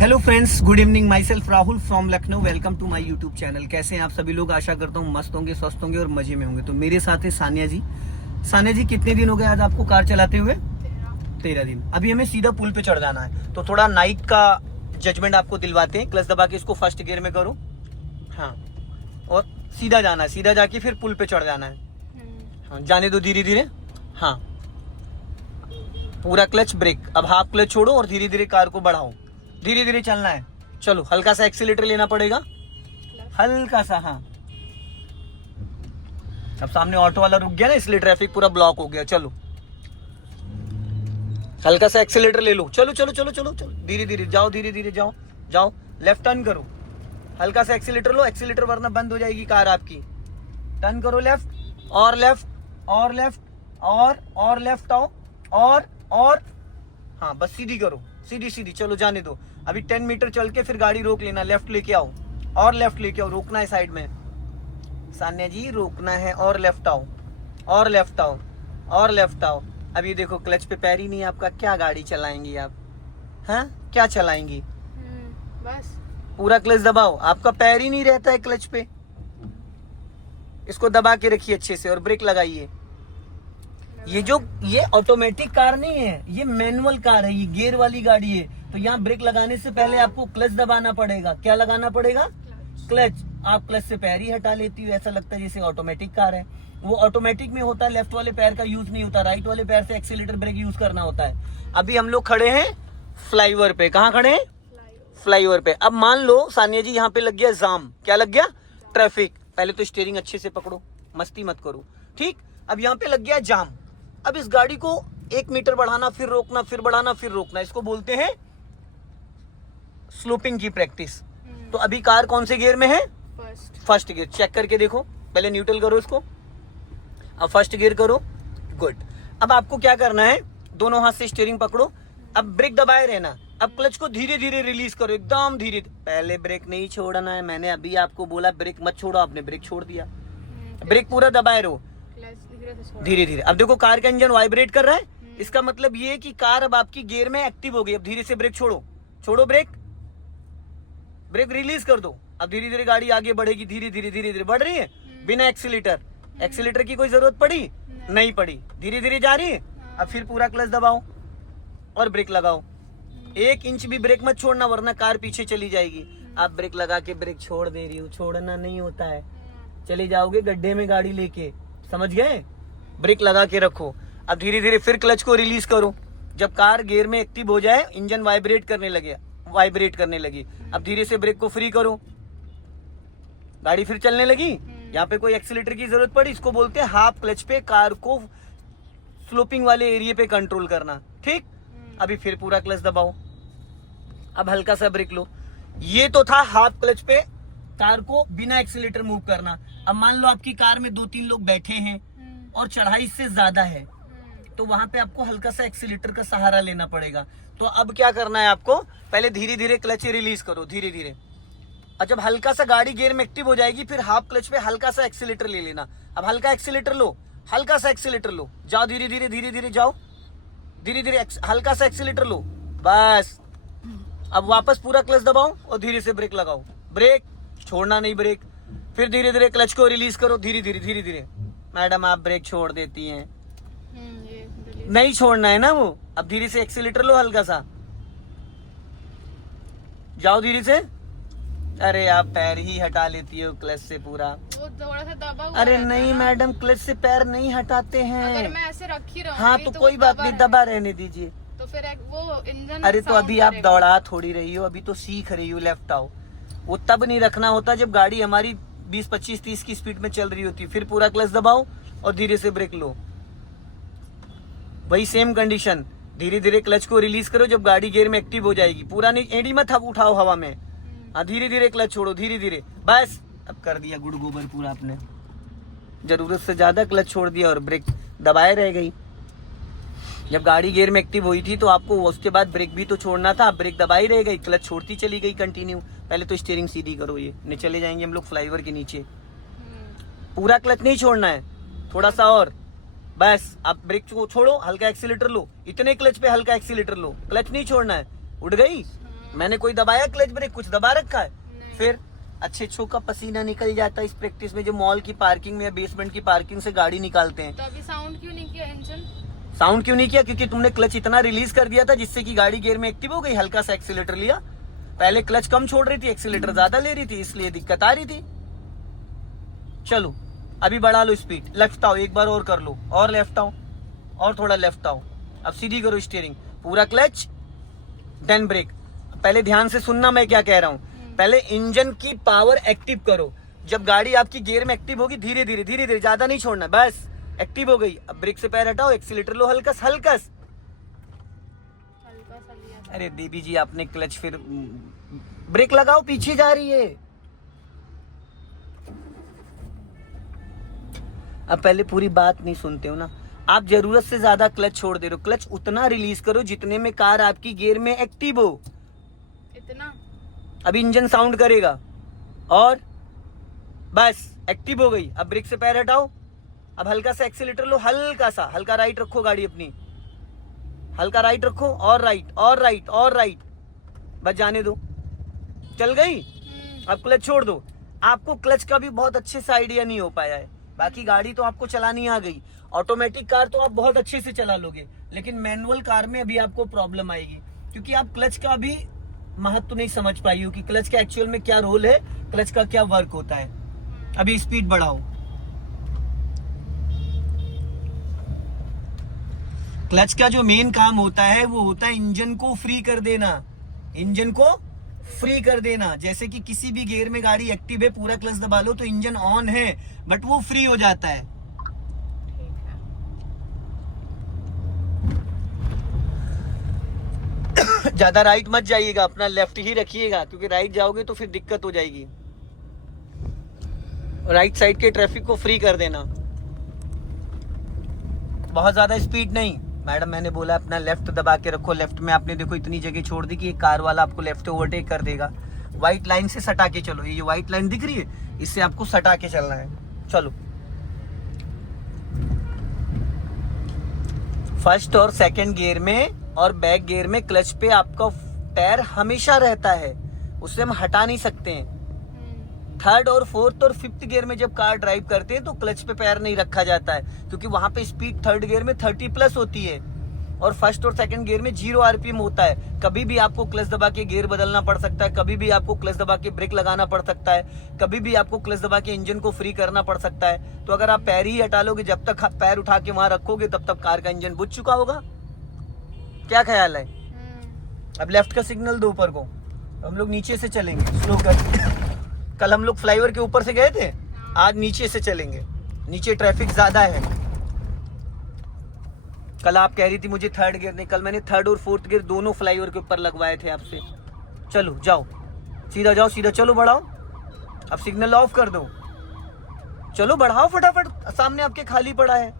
Hello friends, good evening. Myself Rahul from Lucknow. Welcome to my YouTube channel. कैसे हैं आप सभी लोग? आशा करता हूँ मस्त होंगे, स्वस्थ होंगे और मजे में होंगे। तो मेरे साथ है सानिया जी। सानिया जी, कितने दिन हो गए आज आपको कार चलाते हुए? 13 दिन। अभी हमें सीधा पुल पे चढ़ जाना है, तो थोड़ा नाइट का जजमेंट आपको दिलवाते हैं। क्लच दबा के इसको फर्स्ट गियर में करो, हाँ, और सीधा जाना है। सीधा जाके फिर पुल पे चढ़ जाना है। हाँ, जाने दो धीरे धीरे। हाँ, पूरा क्लच ब्रेक। अब हाफ क्लच छोड़ो और धीरे धीरे कार को बढ़ाओ। धीरे धीरे चलना है। चलो, हल्का सा एक्सीलेटर लेना पड़ेगा, हल्का सा। हाँ, अब सामने ऑटो वाला रुक गया ना, इसलिए ट्रैफिक पूरा ब्लॉक हो गया। चलो, हल्का सा एक्सीलेटर ले लो। चलो चलो चलो चलो चलो, धीरे धीरे जाओ, धीरे धीरे जाओ जाओ। लेफ्ट टर्न करो, हल्का सा एक्सीलेटर लो। एक्सीलेटर वरना बंद हो जाएगी कार आपकी। टर्न करो लेफ्ट और लेफ्ट और लेफ्ट और लेफ्ट आओ और हाँ, बस सीधी करो, सीधी सीधी। चलो, जाने दो। अभी 10 मीटर चल के फिर गाड़ी रोक लेना। लेफ्ट लेके आओ और लेफ्ट लेके आओ। रोकना है साइड में, सान्या जी, रोकना है। और लेफ्ट आओ और लेफ्ट आओ और लेफ्ट आओ। अब ये देखो, क्लच पे पैर ही नहीं आपका। क्या गाड़ी चलाएंगी आप? हाँ, क्या चलाएंगी? बस पूरा क्लच दबाओ, आपका पैर ही नहीं रहता है क्लच पे। इसको दबा के रखिए अच्छे से और ब्रेक लगाइए। ये ऑटोमेटिक कार नहीं है, ये मैनुअल कार है, ये गियर वाली गाड़ी है। तो यहाँ ब्रेक लगाने से पहले आपको क्लच दबाना पड़ेगा। क्या लगाना पड़ेगा? क्लच। आप क्लच से पैर ही हटा लेती हो, ऐसा लगता है जैसे ऑटोमेटिक कार है। वो ऑटोमेटिक में होता है, लेफ्ट वाले पैर का यूज नहीं होता, राइट वाले पैर से एक्सीलेटर ब्रेक यूज करना होता है। अभी हम लोग खड़े हैं फ्लाईओवर पे। कहाँ खड़े हैं? फ्लाईओवर पे। अब मान लो सानिया जी, यहाँ पे लग गया जाम। क्या लग गया? ट्रैफिक। पहले तो स्टीयरिंग अच्छे से पकड़ो, मस्ती मत करो, ठीक? अब यहाँ पे लग गया जाम। अब इस गाड़ी को 1 मीटर बढ़ाना, फिर रोकना, फिर बढ़ाना, फिर रोकना। इसको बोलते हैं स्लोपिंग की प्रैक्टिस। तो अभी कार कौन से गियर में है? First gear. चेक करके देखो, पहले न्यूट्रल करो इसको, अब फर्स्ट गियर करो। गुड। अब आपको क्या करना है? दोनों हाथ से स्टीयरिंग पकड़ो। अब ब्रेक दबाए रहना। अब क्लच को धीरे धीरे रिलीज करो, एकदम धीरे। पहले ब्रेक नहीं छोड़ना है। मैंने अभी आपको बोला ब्रेक मत छोड़ो, आपने ब्रेक छोड़ दिया। ब्रेक पूरा दबाए रहो, धीरे धीरे। अब देखो, कार का इंजन वाइब्रेट कर रहा है। इसका मतलब ये है कि कार अब आपकी गियर में एक्टिव हो गई। अब धीरे से ब्रेक छोड़ो, छोड़ो ब्रेक, ब्रेक रिलीज कर दो। अब धीरे धीरे गाड़ी आगे बढ़ेगी, धीरे धीरे धीरे धीरे बढ़ रही है बिना एक्सीलेटर। एक्सीलेटर की कोई जरूरत पड़ी? नहीं पड़ी। धीरे धीरे जा रही है। अब फिर पूरा क्लच दबाओ और ब्रेक लगाओ। 1 इंच भी ब्रेक मत छोड़ना, वरना कार पीछे चली जाएगी। आप ब्रेक लगा के ब्रेक छोड़ दे रही हो, छोड़ना नहीं होता है, चले जाओगे गड्ढे में गाड़ी लेके। समझ गए? ब्रेक लगा के रखो। अब धीरे धीरे फिर क्लच को रिलीज करो। जब कार गियर में एक्टिव हो जाए, इंजन वाइब्रेट करने लगी। अब धीरे से ब्रेक को फ्री करो, गाड़ी फिर चलने लगी। यहाँ पे कोई एक्सीलेटर की जरूरत पड़ी? इसको बोलते हैं हाफ क्लच पे कार को स्लोपिंग वाले एरिया पे कंट्रोल करना, ठीक? अभी फिर पूरा क्लच दबाओ, अब हल्का सा ब्रेक लो। ये तो था हाफ क्लच पे कार को बिना एक्सीलेटर मूव करना। अब मान लो आपकी कार में 2-3 लोग बैठे हैं और चढ़ाई से ज्यादा है, तो वहां पे आपको हल्का सा एक्सीलेटर का सहारा लेना पड़ेगा। तो अब क्या करना है आपको? पहले धीरे धीरे क्लच रिलीज करो, धीरे धीरे। और जब हल्का सा गाड़ी गियर में एक्टिव हो जाएगी, फिर हाफ क्लच पे हल्का सा एक्सीलेटर ले लेना। अब हल्का एक्सीलेटर लो, हल्का सा एक्सीलेटर लो, जाओ धीरे धीरे धीरे धीरे जाओ, धीरे धीरे हल्का सा एक्सीलेटर लो, बस। अब वापस पूरा क्लच दबाओ और धीरे से ब्रेक लगाओ। ब्रेक छोड़ना नहीं, ब्रेक। फिर धीरे धीरे क्लच को रिलीज करो, धीरे धीरे धीरे धीरे। मैडम, आप ब्रेक छोड़ देती हैं। नहीं छोड़ना है ना वो। अब धीरे से एक्सीलेटर लो, हल्का सा जाओ, धीरे से। अरे, आप पैर ही हटा लेती हो क्लच से पूरा। वो थोड़ा सा दबा हुआ अरे रहता नहीं है ना। मैडम, क्लच से पैर नहीं हटाते हैं। अगर मैं ऐसे रखी रहूंगी हाँ, तो कोई बात नहीं, दबा रहने दीजिए। तो फिर वो इंजन अरे तो अभी आप दौड़ा थोड़ी रही हो, अभी तो सीख रही हो। लेफ्ट आओ। वो तब नहीं रखना होता जब गाड़ी हमारी 20, 25, 30 की स्पीड में चल रही होती। फिर पूरा क्लच दबाओ और धीरे से ब्रेक लो। वही सेम कंडीशन, धीरे धीरे क्लच को रिलीज करो जब गाड़ी गियर में एक्टिव हो जाएगी। पूरा नहीं, एड़ी मत उठाओ हवा में। हाँ, धीरे धीरे क्लच छोड़ो, धीरे धीरे, बस। अब कर दिया गुड़ गोबर पूरा आपने। जरूरत से ज्यादा क्लच छोड़ दिया और ब्रेक दबाए रह गई। जब गाड़ी गियर में एक्टिव हुई थी तो आपको उसके बाद ब्रेक भी तो छोड़ना था। ब्रेक दबाई रह गई, क्लच छोड़ती चली गई कंटिन्यू। पहले तो स्टीयरिंग सीधी करो, ये चले जाएंगे हम लोग फ्लाईओवर के नीचे। पूरा क्लच नहीं छोड़ना है, थोड़ा सा और, बस। आप ब्रेक को छोड़ो, हल्का एक्सीलेटर लो। इतने क्लच पे हल्का एक्सीलेटर लो, क्लच नहीं छोड़ना है। उड़ गई? मैंने कोई दबाया क्लच ब्रेक, कुछ दबा रखा है? नहीं। फिर अच्छे छो का पसीना निकल जाता है इस प्रैक्टिस में, जो मॉल की पार्किंग में या बेसमेंट की पार्किंग से गाड़ी निकालते हैं। तो अभी साउंड क्यों नहीं किया इंजन? साउंड क्यों नहीं किया? क्योंकि तुमने क्लच इतना रिलीज कर दिया था जिससे कि गाड़ी गियर में एक्टिव हो गई, हल्का सा एक्सीलेटर लिया। पहले क्लच कम छोड़ रही थी, एक्सीलेटर ज्यादा ले रही थी, इसलिए दिक्कत आ रही थी। चलो अभी बढ़ा लो स्पीड, लेफ्ट आओ, एक बार और कर लो, और लेफ्ट आओ, और थोड़ा लेफ्ट आओ। अब सीधी करो स्टीयरिंग, पूरा क्लच देन ब्रेक। पहले ध्यान से सुनना मैं क्या कह रहा हूँ। पहले इंजन की पावर एक्टिव करो। जब गाड़ी आपकी गियर में एक्टिव होगी, धीरे धीरे धीरे धीरे, ज्यादा नहीं छोड़ना, बस एक्टिव हो गई। अब ब्रेक से पैर हटाओ, एक्सीलेटर लो, हल्कस हल्कस। हल्का सा लिया था। अरे देवी जी, आपने क्लच फिर ब्रेक लगाओ, पीछे जा रही है। अब पहले पूरी बात नहीं सुनते हो ना, आप जरूरत से ज्यादा क्लच छोड़ दे रहे हो। क्लच उतना रिलीज करो जितने में कार आपकी गियर में एक्टिव हो। इतना? अभी इंजन साउंड करेगा और बस एक्टिव हो गई। अब ब्रेक से पैर हटाओ, अब हल्का सा एक्सीलेटर लो, हल्का सा, हल्का राइट रखो गाड़ी अपनी, हल्का राइट रखो, और राइट और राइट और राइट, बस जाने दो, चल गई। अब क्लच छोड़ दो। आपको क्लच का भी बहुत अच्छे से आइडिया नहीं हो पाया है, बाकी गाड़ी तो आपको चलानी आ गई। ऑटोमेटिक कार तो आप बहुत अच्छे से चला लोगे, लेकिन मैनुअल कार में अभी आपको प्रॉब्लम आएगी, क्योंकि आप क्लच का भी महत्व नहीं समझ पाई हो कि क्लच का एक्चुअल में क्या रोल है, क्लच का क्या वर्क होता है। अभी स्पीड बढ़ाओ। क्लच का जो मेन काम होता है वो होता है इंजन को फ्री कर देना, इंजन को फ्री कर देना। जैसे कि किसी भी गियर में गाड़ी एक्टिव है, पूरा क्लच दबा लो तो इंजन ऑन है, बट वो फ्री हो जाता है। ठीक है। ज्यादा राइट मत जाइएगा, अपना लेफ्ट ही रखिएगा, क्योंकि राइट जाओगे तो फिर दिक्कत हो जाएगी। राइट साइड के ट्रैफिक को फ्री कर देना, बहुत ज्यादा स्पीड नहीं। मैडम मैंने बोला अपना लेफ्ट दबा के रखो। लेफ्ट में आपने देखो इतनी जगह छोड़ दी कि एक कार वाला आपको लेफ्ट ओवरटेक कर देगा। व्हाइट लाइन से सटा के चलो, ये जो व्हाइट लाइन दिख रही है इससे आपको सटा के चलना है। चलो फर्स्ट और सेकंड गियर में और बैक गियर में क्लच पे आपका पैर हमेशा रहता है, उससे हम हटा नहीं सकते हैं। थर्ड और फोर्थ और फिफ्थ गियर में जब कार ड्राइव करते हैं तो क्लच पे पैर नहीं रखा जाता है, क्योंकि वहां पे स्पीड थर्ड गियर में 30+ होती है और फर्स्ट और सेकंड गियर में 0 RPM होता है। कभी भी आपको क्लच दबा के गियर बदलना पड़ सकता है, कभी भी आपको क्लच दबा के ब्रेक लगाना पड़ सकता है, कभी भी आपको क्लच दबा के इंजन को फ्री करना पड़ सकता है। तो अगर आप पैर ही हटा लोगे, जब तक आप पैर उठा के वहां रखोगे तब तक कार का इंजन बुझ चुका होगा। क्या ख्याल है? अब लेफ्ट का सिग्नल दो ऊपर को, हम लोग नीचे से चलेंगे स्लो कर। कल हम लोग फ्लाईओवर के ऊपर से गए थे, आज नीचे से चलेंगे, नीचे ट्रैफिक ज्यादा है। कल आप कह रही थी मुझे थर्ड गियर नहीं, कल मैंने थर्ड और फोर्थ गियर दोनों फ्लाईओवर के ऊपर लगवाए थे आपसे। चलो जाओ, सीधा जाओ, सीधा चलो, बढ़ाओ। अब सिग्नल ऑफ कर दो, चलो बढ़ाओ फटाफट, सामने आपके खाली पड़ा है।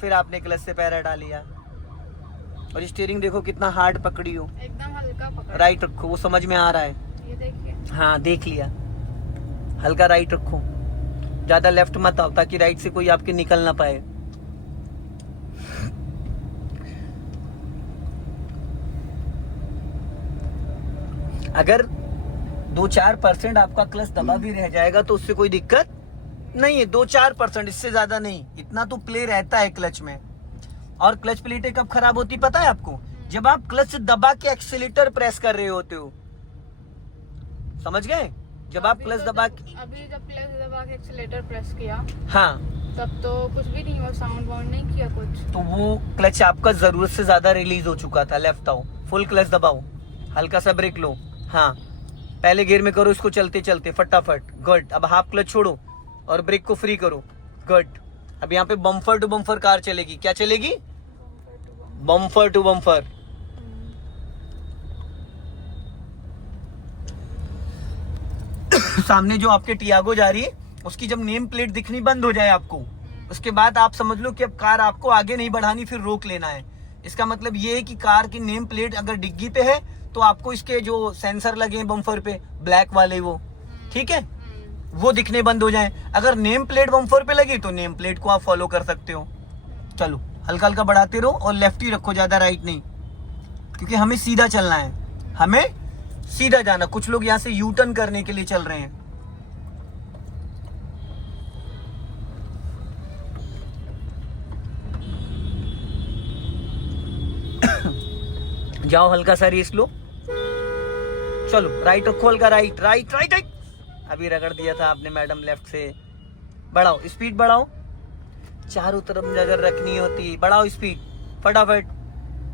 फिर आपने क्लच से पैर हटा लिया और स्टीयरिंग देखो कितना हार्ड पकड़ी हो, एकदम हल्का पकड़। राइट रखो, वो समझ में आ रहा है। ये देखिए। हाँ देख लिया, हल्का राइट रखो, ज्यादा लेफ्ट मत आओ ताकि राइट से कोई आपके निकल ना पाए। अगर 2-4% आपका क्लच दबा भी रह जाएगा तो उससे कोई दिक्कत नहीं है। 2-4%, इससे ज्यादा नहीं, इतना तो प्ले रहता है क्लच में। और क्लच प्लेटें कब खराब होती पता है आपको? जब आप क्लच दबा के एक्सीलेटर प्रेस कर रहे होते हो, समझ गए? जब आप क्लच दबा अभी जब क्लच दबा के एक्सीलेटर प्रेस किया, हाँ, तब तो कुछ भी नहीं हुआ, साउंड वाउंड नहीं किया कुछ। तो वो क्लच आपका जरूरत से ज्यादा रिलीज हो चुका था। लेफ्ट आओ, फुल क्लच दबाओ, हल्का सा ब्रेक लो। हाँ, पहले गियर में करो इसको चलते चलते फटाफट, गुड। अब हाफ क्लच छोड़ो और ब्रेक को फ्री करो, गुड। अब यहाँ पे बम्फर टू बम्फर कार चलेगी। क्या चलेगी? Bumper to bumper. सामने जो आपके टियागो जा रही है उसकी जब नेम प्लेट दिखनी बंद हो जाए आपको, उसके बाद आप समझ लो कि अब कार आपको आगे नहीं बढ़ानी, फिर रोक लेना है। इसका मतलब ये है कि कार की नेम प्लेट अगर डिग्गी पे है तो आपको इसके जो सेंसर लगे हैं बम्फर पे, ब्लैक वाले, वो ठीक है, वो दिखने बंद हो जाएं। अगर नेम प्लेट बम्फर पे लगी तो नेम प्लेट को आप फॉलो कर सकते हो। चलो हल्का हल्का बढ़ाते रहो और लेफ्ट ही रखो, ज्यादा राइट नहीं, क्योंकि हमें सीधा चलना है, हमें सीधा जाना। कुछ लोग यहाँ से यू टर्न करने के लिए चल रहे हैं। जाओ, हल्का सा रेस लो। चलो राइट रखो, हल्का राइट राइट राइट राइट। अभी रगड़ दिया था आपने मैडम लेफ्ट से। बढ़ाओ, स्पीड बढ़ाओ, चारों तरफ नजर रखनी होती। बढ़ाओ स्पीड फटाफट।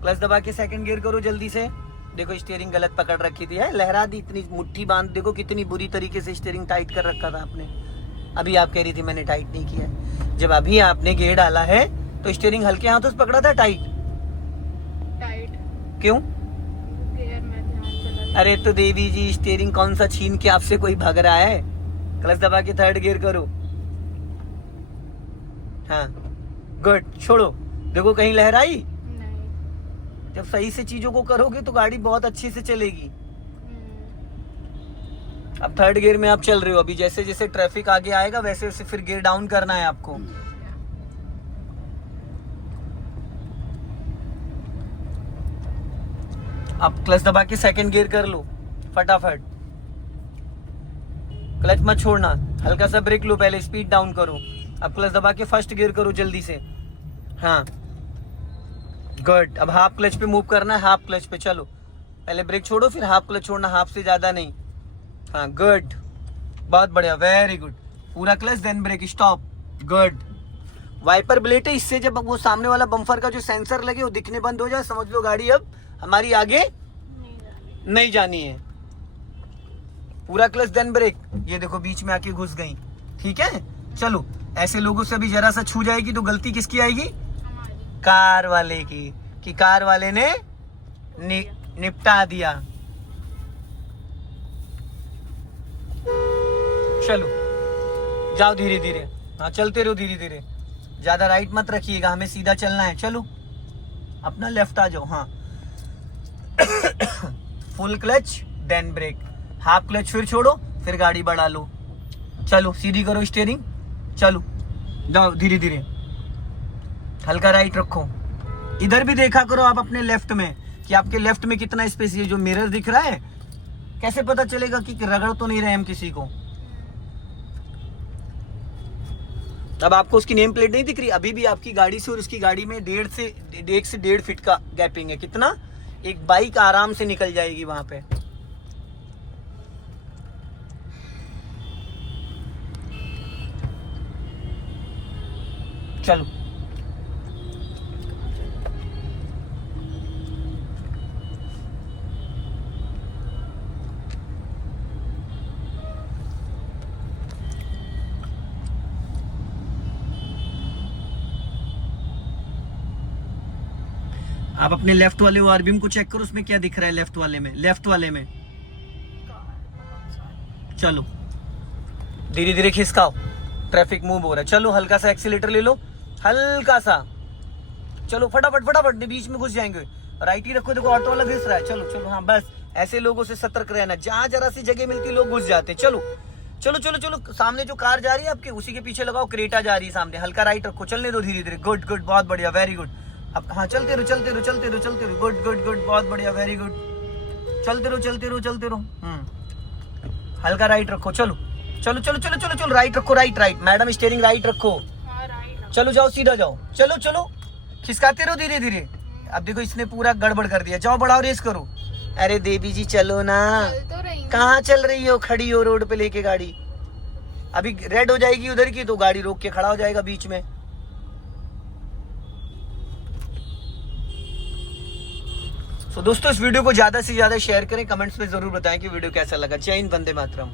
क्लच दबा के सेकंड गियर करो जल्दी से। देखो स्टीयरिंग गलत पकड़ रखी थी, है लहरा दी, इतनी मुट्ठी बांध। देखो कितनी बुरी तरीके से स्टीयरिंग टाइट कर रखा था आपने। अभी आप कह रही थी मैंने टाइट नहीं किया। जब अभी आपने गियर डाला है तो स्टीयरिंग हल्के हाथों से पकड़ा था टाइट। टाइट क्यों? गियर में ध्यान चला। अरे तो देवी जी, स्टीयरिंग कौन सा छीन के आपसे कोई भाग रहा है? क्लच दबा के थर्ड गियर करो। हाँ गुड, छोड़ो। देखो कहीं लहराई? नहीं। जब सही से चीजों को करोगे तो गाड़ी बहुत अच्छे से चलेगी। अब थर्ड गियर में आप चल रहे हो। अभी जैसे जैसे ट्रैफिक आगे आएगा वैसे वैसे फिर गियर डाउन करना है आपको। अब क्लच दबा के सेकंड गियर कर लो फटाफट। क्लच मत छोड़ना, हल्का सा ब्रेक लो, पहले स्पीड डाउन करो। अब क्लच दबा के फर्स्ट गियर करो जल्दी से। हाँ गुड। अब हाफ क्लच पे मूव करना है, हाफ क्लच पे चलो। पहले ब्रेक छोड़ो फिर हाफ क्लच छोड़ना, हाफ से ज्यादा नहीं। हाँ गुड, बहुत बढ़िया, वेरी गुड। पूरा clutch then brake, stop, good. Wiper blade है, इससे जब वो सामने वाला बम्फर का जो सेंसर लगे वो दिखने बंद हो जाए, समझ लो गाड़ी अब हमारी आगे नहीं जानी है। पूरा क्लच देन ब्रेक। ये देखो बीच में आके घुस गई, ठीक है। चलो, ऐसे लोगों से भी जरा सा छू जाएगी तो गलती किसकी आएगी? कार वाले की, कि कार वाले ने निपटा दिया। चलो जाओ धीरे धीरे। हाँ चलते रहो धीरे धीरे, ज्यादा राइट मत रखिएगा, हमें सीधा चलना है। चलो अपना लेफ्ट आ जाओ। हाँ full clutch then brake, half clutch फिर छोड़ो, फिर गाड़ी बढ़ा लो। चलो सीधी करो स्टीयरिंग, चलो जाओ धीरे धीरे, हल्का राइट रखो। इधर भी देखा करो आप अपने लेफ्ट में कि आपके लेफ्ट में कितना स्पेस है। जो मिरर दिख रहा है कैसे पता चलेगा कि रगड़ तो नहीं रहे हम किसी को? अब आपको उसकी नेम प्लेट नहीं दिख रही? अभी भी आपकी गाड़ी से और उसकी गाड़ी में 1.5 से 1.5 फीट का गैपिंग है। कितना? एक बाइक आराम से निकल जाएगी वहां पे। चलो आप अपने लेफ्ट वाले आरबीएम को चेक करो, उसमें क्या दिख रहा है लेफ्ट वाले में? लेफ्ट वाले में चलो धीरे धीरे खिसकाओ, ट्रैफिक मूव हो रहा है। चलो हल्का सा एक्सीलेटर ले लो, हल्का सा। चलो फटाफट फटाफट, बीच में घुस जाएंगे। राइट ही रखो, देखो ऑटो वाला घिस रहा है। चलो चलो, हाँ बस ऐसे लोगों से सतर्क रहना, जहां जरा सी जगह मिलती लोग घुस जाते। चलो चलो चलो चलो, सामने जो कार जा रही है आपके उसी के पीछे लगाओ, क्रेटा जा रही है सामने, हल्का राइट रखो, चलने दो धीरे धीरे। गुड गुड, बहुत बढ़िया, वेरी गुड। अब हाँ चलते रहो चलते रहो चलते रहो चलते रहो, गुड गुड गुड, बहुत बढ़िया, वेरी गुड। चलते रहो चलते रहो चलते रहो। हल्का राइट रखो, चलो चलो चलो चलो चलो चलो, राइट रखो, right right. Madam steering right रखो। चलो जाओ सीधा जाओ, चलो चलो, खिसकाते रहो धीरे धीरे। अब देखो इसने पूरा गड़बड़ कर दिया, जाओ बढ़ाओ, रेस करो। अरे देवी जी चलो ना, कहाँ चल रही हो? खड़ी हो रोड पे लेके गाड़ी, अभी रेड हो जाएगी उधर की तो गाड़ी रोक के खड़ा हो जाएगा बीच में। दोस्तों इस वीडियो को ज्यादा से ज्यादा शेयर करें, कमेंट्स में जरूर बताएं कि वीडियो कैसा लगा। जय हिंद, वंदे मातरम।